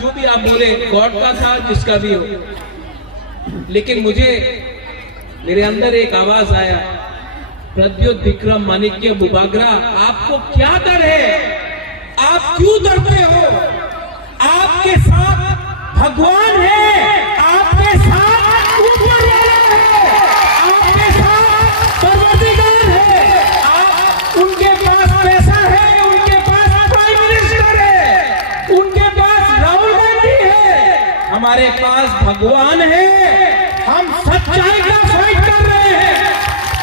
जो भी आप बोले गॉड का था, जिसका भी हो, लेकिन मुझे मेरे अंदर एक आवाज आया, प्रद्योत विक्रम माणिक्य बुबागरा, आपको क्या डर है? आप क्यों डरते हो? आपके साथ भगवान है, आपके साथ ऊपर वाला है, आपके साथ परवरदिगार है। आप उनके पास पैसा है, उनके पास प्राइम मिनिस्टर है, उनके पास राहुल गांधी है, हमारे पास भगवान है। हम सच्चाई का फाइट कर रहे हैं,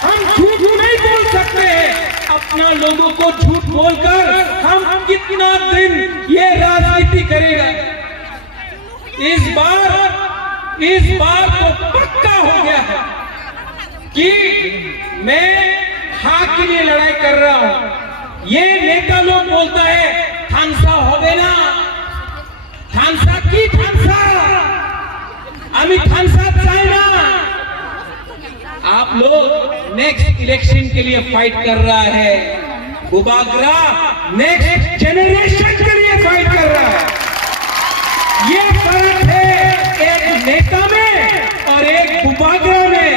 हम झूठ नहीं बोल सकते हैं। अपना लोगों को झूठ बोलकर हम कितना दिन ये राजनीति करेगा? इस बार तो पक्का हो गया है कि मैं हाँ के लिए लड़ाई कर रहा हूं। ये नेता लोग बोलता है थानसा होवे ना, थानसा की थानसा, अभी थानसा चाइना। आप लोग नेक्स्ट इलेक्शन के लिए फाइट कर रहा है, बुबागरा नेक्स्ट जेनरेशन के लिए फाइट कर रहा है। ये फर्क है एक नेता में और एक बुबागरा में।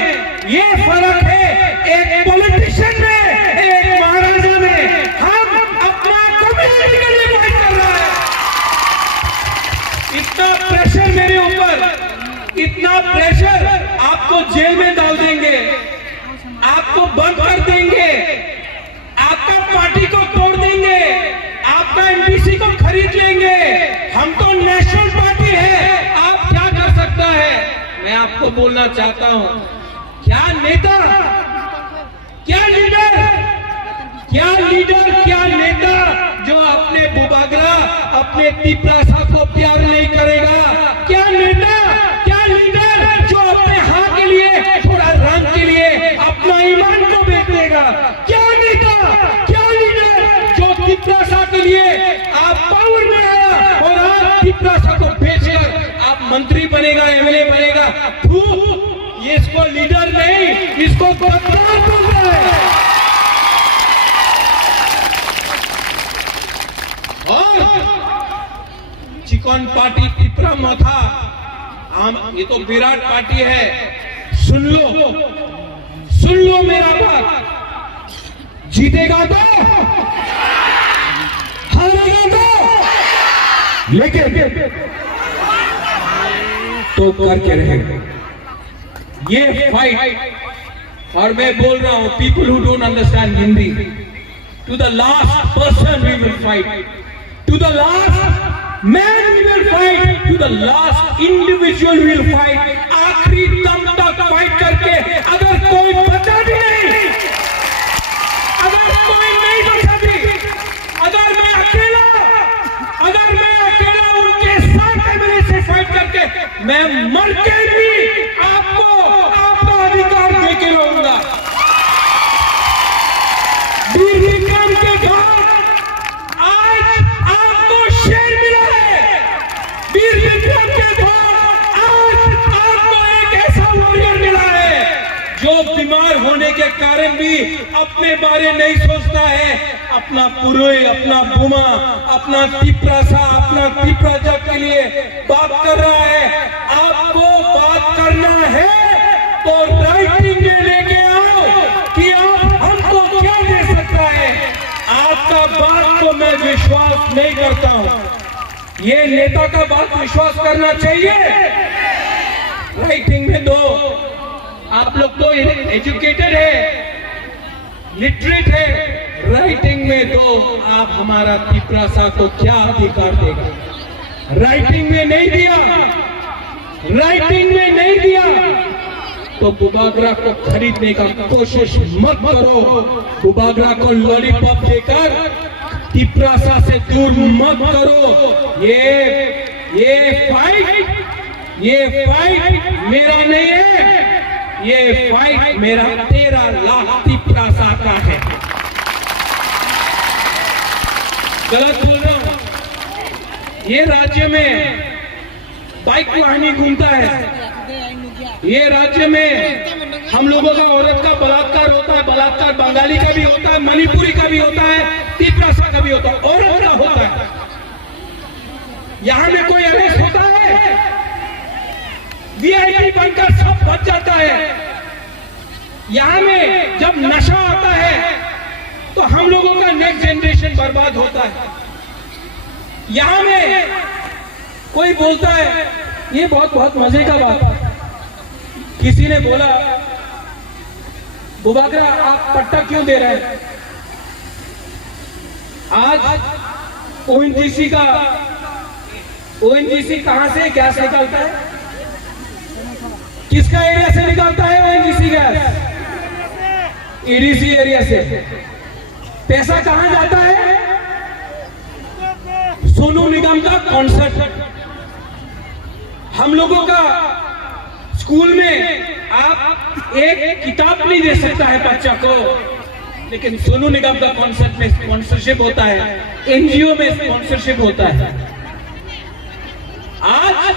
ये फर्क है एक पॉलिटिशियन में, एक महाराजा में। हम अपना कम्युनिटी के लिए फाइट कर रहा है। इतना प्रेशर मेरे ऊपर, इतना प्रेशर, आपको जेल में डाल देंगे, आपको बंद कर देंगे, आपका पार्टी को तोड़ देंगे, आपका एमपीसी को खरीद लेंगे। हम तो नेशनल पार्टी है, आप क्या कर सकता है? मैं आपको बोलना चाहता हूं, क्या नेता, क्या लीडर, क्या नेता जो अपने बुबागरा, अपने तिपरासा को प्यार नहीं करेगा? क्या नेता, क्या लीडर जो अपने हाँ के लिए, थोड़ा रंग के लिए अपना ईमान को बेच देगा? क्या नेता, क्या लीडर जो तिपरासा के लिए आप पावर में आया और आज तिपरासा को बेचकर आप मंत्री बनेगा, एमएलए बनेगा? ये इसको लीडर नहीं, इसको गद्दार बोल रहा है। चिकन पार्टी तिपरा था, ये तो विराट पार्टी है। सुन लो मेरा बात, जीतेगा तो, हारेगा तो, लेकिन तो करके रहेगा ये फाइट। और मैं बोल रहा हूं, people who don't understand Hindi, to the last person we will fight, to the last man we will fight, to the last individual we will fight. आखिरी दम तक फाइट करके अगर कोई बचा भी नहीं, अगर कोई नहीं बचा भी, अगर मैं अकेला उनके साथ मेरे से फाइट करके मैं मर के भी आपको आपका अधिकार दे के रहूंगा। वीर विक्रम के बाद आज आपको शेर मिला है। वीर विक्रम के बाद आज आपको एक ऐसा वॉरियर मिला है जो बीमार होने के कारण भी अपने बारे नहीं सोचता है, अपना पुरोहित, अपना बुमा, अपना तिपरासा, अपना तिपराजा के लिए बात कर रहा है। आपको बात करना है तो राइटिंग में लेके आओ कि आप हमको क्या दे सकता है। आपका बात को मैं विश्वास नहीं करता हूं, ये नेता का बात विश्वास करना चाहिए। राइटिंग में दो, आप लोग तो एजुकेटेड है, लिटरेट है, राइटिंग में दो। आप हमारा तिपरासा को क्या अधिकार देगा? राइटिंग में नहीं दिया, राइटिंग में नहीं दिया तो बुबागरा को खरीदने का कोशिश मत करो। बुबागरा को लॉलीपॉप देकर तिपरासा से दूर मत करो। ये फाइट मेरा नहीं है, ये फाइट मेरा 13 लाख तिपरासा का है। गलत बोल रहा हूं? ये राज्य में बाइक वाहनी घूमता है, ये राज्य में हम लोगों का औरत का बलात्कार होता है। बलात्कार बंगाली का भी होता है, मणिपुरी का भी होता है, तिपरासा का भी होता है, औरत का होता है। यहां में कोई अरेस्ट होता है? वीआईपी बनकर सब बच जाता है। यहां में जब नशा आता है तो हम लोगों का नेक्स्ट जनरेशन बर्बाद होता है। यहां में कोई बोलता है, ये बहुत मजे का बात है, किसी ने बोला बुबागरा आप पट्टा क्यों दे रहे हैं? आज ओएनजीसी कहां से गैस निकालता है? किसका एरिया से निकालता है ओएनजीसी गैस? ईडीसी एरिया से। पैसा कहां जाता है? सोनू निगम का कॉन्सर्ट। हम लोगों का स्कूल में आप एक किताब नहीं दे सकता है बच्चा को, लेकिन सोनू निगम का कॉन्सर्ट में स्पॉन्सरशिप होता है, एनजीओ में स्पॉन्सरशिप होता है। आज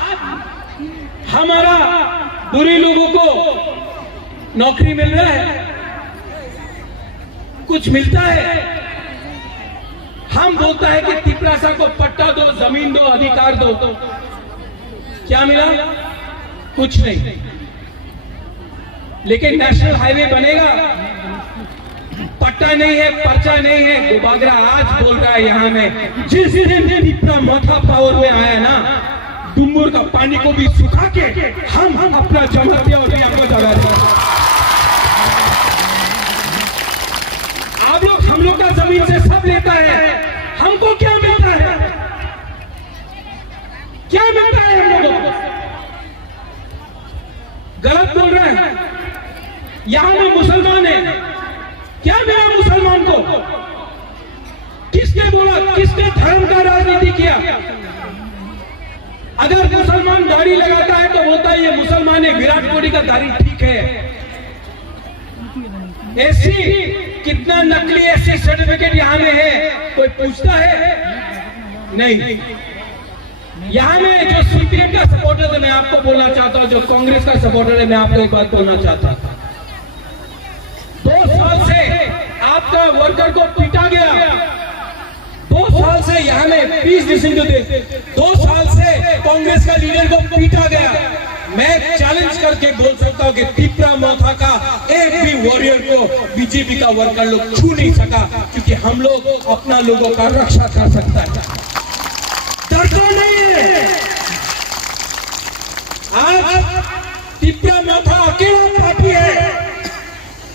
हमारा बुरे लोगों को नौकरी मिल रहा है, कुछ मिलता है। हम बोलता है कि तिपरासा को पट्टा दो, जमीन दो, अधिकार दो, क्या मिला? कुछ नहीं। लेकिन नेशनल हाईवे बनेगा, पट्टा नहीं है, पर्चा नहीं है। बुबागरा आज बोल रहा है यहां में, जिस दिन तिपरा मोथा पावर में आया ना, डुम्बुर का पानी को भी सुखा के हम अपना जमहरिया और आपको जगा दिया। आप लोग हम लोग का जमीन से सब लेता है, हमको क्या मिलता है? क्या मिलता है हम लोगों को? गलत बोल रहे हैं। यहां में मुसलमान है, क्या मिला मुसलमान को? किसने बोला? किसने धर्म का राजनीति किया? अगर मुसलमान दाढ़ी लगाता है तो बोलता है ये मुसलमान है, विराट कोहली का दाढ़ी ठीक है। ऐसी कितना नकली ऐसे सर्टिफिकेट यहां में है, कोई पूछता है? नहीं। यहां में जो सीपीएम का सपोर्टर है, मैं आपको बोलना चाहता हूं, जो कांग्रेस का सपोर्टर है, मैं आपको एक बात बोलना चाहता हूं। 2 साल से आपका वर्कर को पीटा गया, 2 साल से यहां में 2 साल से कांग्रेस का लीडर को पीटा गया। मैं चैलेंज करके बोल सकता हूं कि तिपरा मोथा का एक भी वॉरियर को बीजेपी का वर्कर लोग छू नहीं सका, क्योंकि हम लोग अपना लोगों का रक्षा कर सकता है, डरता नहीं है। आज तिपरा मोथा अकेला पार्टी है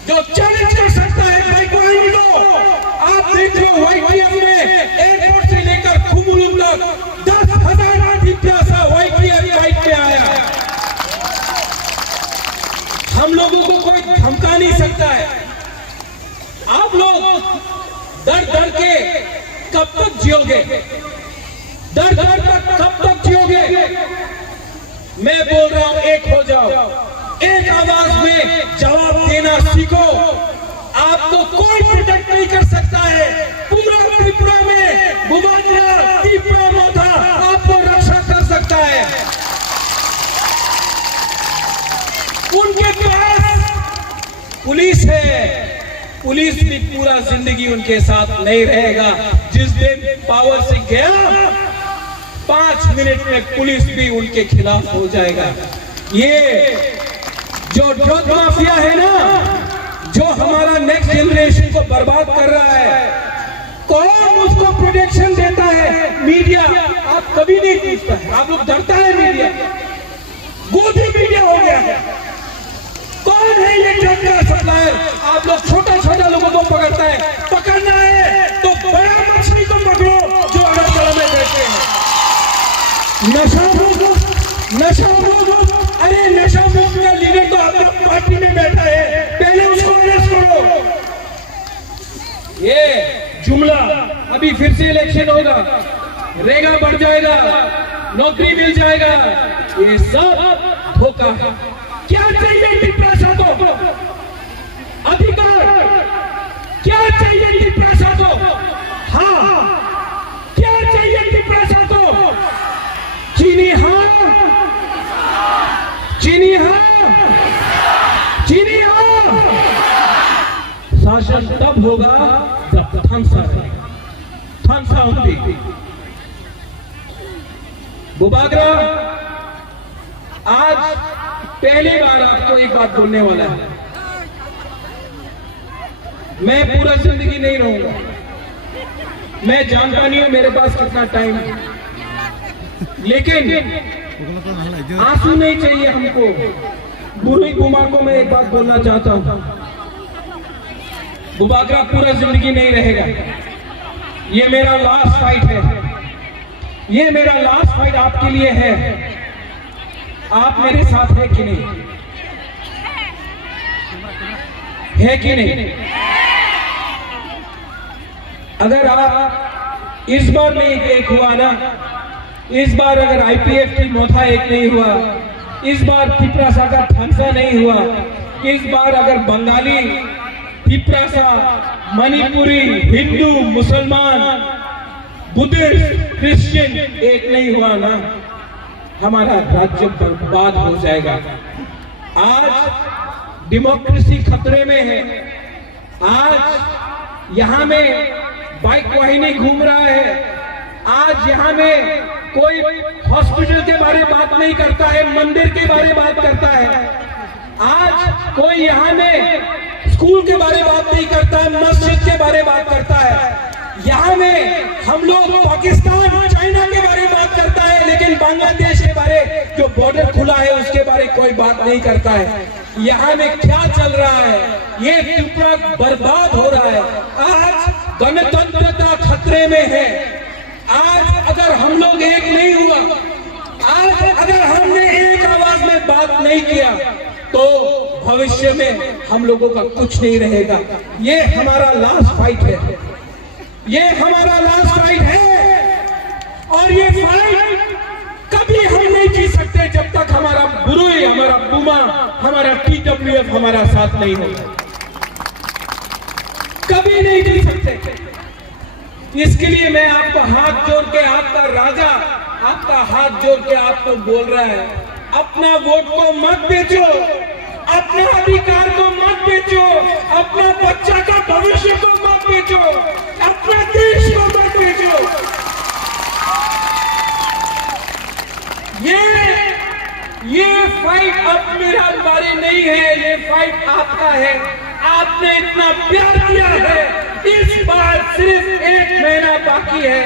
जो चैलेंज कर सकता है बाइक को। आप देख लो वाईटीएम में एयरपोर्ट से लेकर खुमुलुम तक 10,000 तिपरा वाईटीएम बाइक पे आया। हम लोगों को कोई धमका नहीं सकता है। आप लोग डर डर के कब तक जियोगे? डर डर कर कब तक जियोगे? मैं बोल रहा हूं, एक हो जाओ, एक आवाज में जवाब देना सीखो। आपको कोई प्रोटेक्ट नहीं कर सकता है। पूरा त्रिपुरा में बुबागरा तिपरा मोथा आपको रक्षा कर सकता है। उनके पास पुलिस है, पुलिस भी पूरा जिंदगी उनके साथ नहीं रहेगा। जिस दिन पावर से गया, 5 मिनट में पुलिस भी उनके खिलाफ हो जाएगा। ये जो ड्रग माफिया है ना, जो हमारा नेक्स्ट जनरेशन को बर्बाद कर रहा है, कौन उसको प्रोटेक्शन देता है? मीडिया। आप कभी नहीं पूछता है, आप लोग डरता है मीडिया, गोदी मीडिया हो गया है। कौन है ये ड्रग का सप्लायर? आप लोग छोटा छोटा लोगों को पकड़ता है। पकड़ना है तो बड़ा मछली को पकड़ो जो अगरतला में बैठे हैं। नशा रोको, नशा रोको। अरे नशा मुक्त का लीडर तो आपका पार्टी में बैठा है, पहले उसको अरेस्ट करो। ये जुमला, अभी फिर से इलेक्शन होगा, रेगा बढ़ जाएगा, नौकरी मिल जाएगा, ये सब धोखा है। क्या चाहिए तिपरासा को? अधिकार। क्या चाहिए तिपरासा को? हाँ, क्या चाहिए तिपरासा को? चीनी हाँ, चीनी हाँ, चीनी हाँ। शासन तब होगा जब थानसा रहेगा, थानसा होगी। बुबागरा आज पहली बार आपको एक बात बोलने वाला है। मैं पूरा जिंदगी नहीं रहूंगा, मैं जानता नहीं हूं मेरे पास कितना टाइम है, लेकिन आंसू नहीं चाहिए हमको। बुरी बुमा को मैं एक बात बोलना चाहता हूं, बुबागरा पूरा जिंदगी नहीं रहेगा। ये मेरा लास्ट फाइट है, ये मेरा लास्ट फाइट आपके लिए है। आप मेरे साथ है कि नहीं, है कि नहीं? अगर आप इस बार नहीं एक हुआ ना, इस बार अगर आईपीएफ की मोथा एक नहीं हुआ, इस बार तिपरासा का ठंसा नहीं हुआ, इस बार अगर बंगाली, तिपरासा, मणिपुरी, हिंदू, मुसलमान, बुद्धिस्ट, क्रिश्चियन एक नहीं हुआ ना, हमारा राज्य बर्बाद हो जाएगा। आज डेमोक्रेसी खतरे में है। आज यहां में बाइक वाहिनी घूम रहा है। आज यहां में कोई हॉस्पिटल के बारे में बात नहीं करता है, मंदिर के बारे में बात करता है। आज कोई यहां में स्कूल के बारे में बात नहीं करता है, मस्जिद के बारे में बात करता है। यहाँ में हम लोग पाकिस्तान, चाइना के बारे में बात करता है, लेकिन बांग्लादेश के बारे जो बॉर्डर खुला है उसके बारे में कोई बात नहीं करता है। यहाँ में क्या चल रहा है, ये त्रिपुरा बर्बाद हो रहा है। आज गणतंत्रता खतरे में है। आज अगर हम लोग एक नहीं हुआ, आज अगर हमने एक आवाज में बात नहीं किया, तो भविष्य में हम लोगों का कुछ नहीं रहेगा। ये हमारा लास्ट फाइट है, ये हमारा लास्ट फाइट है। और ये फाइट कभी हम नहीं जीत सकते जब तक हमारा बुरुई, हमारा बुमा, हमारा TWF हमारा साथ नहीं होगा। कभी नहीं जीत सकते। इसके लिए मैं आपको हाथ जोड़ के, आपका राजा आपका हाथ जोड़ के आपको बोल रहा है, अपना वोट को मत बेचो, अपने अधिकार को मत बेचो, अपना बच्चा का भविष्य को मत बेचो, अपने देश को मत बेचो। ये फाइट अब मेरा बारी नहीं है, ये फाइट आपका है। आपने इतना प्यार किया है, इस बार सिर्फ 1 महीना बाकी है।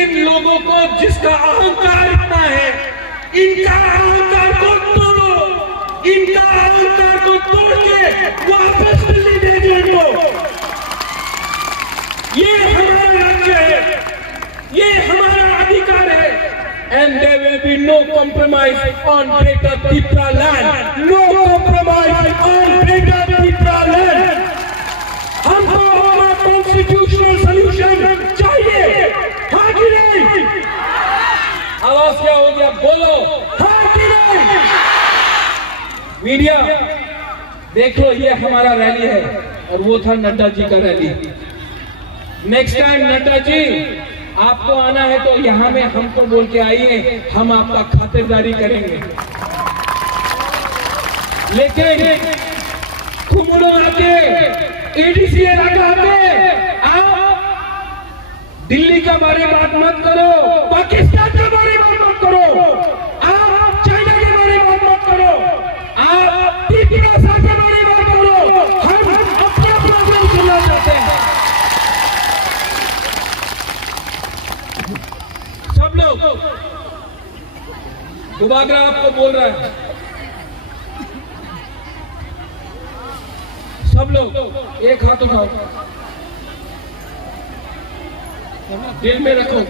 इन लोगों को जिसका अहंकार इतना है, इनका अहंकार को तोड़ो, इनका अहंकार को तोड़ के वापस दिल्ली भेजो इनको। ये हमारा राज्य है, ये हमारा अधिकार है। And there will be no compromise on Greater Tripura land. No compromise on Greater Tripura land. हमको हमारा constitutional solution चाहिए, हाँ कि नहीं? आवाज क्या हो गया, बोलो हाँ कि नहीं? मीडिया देख लो, ये हमारा रैली है और वो था नड्डा जी का rally. Next time Nadda ji आपको आना है तो यहाँ में हमको बोल के आइए, हम आपका खातिरदारी करेंगे। लेकिन कुमुड़ो आके, ADC इलाका आके आप दिल्ली का बारे में बात मत करो, पाकिस्तान के बारे में बात मत करो, आप चाइना के बारे में बात मत करो, आप त्रिपुरा के बारे में बात करो। हम अपना प्रोग्राम चलना चाहते हैं। सब लोग, बुबागरा आपको बोल रहा है, सब लोग एक हाथ उठाओ, दिल में रखो।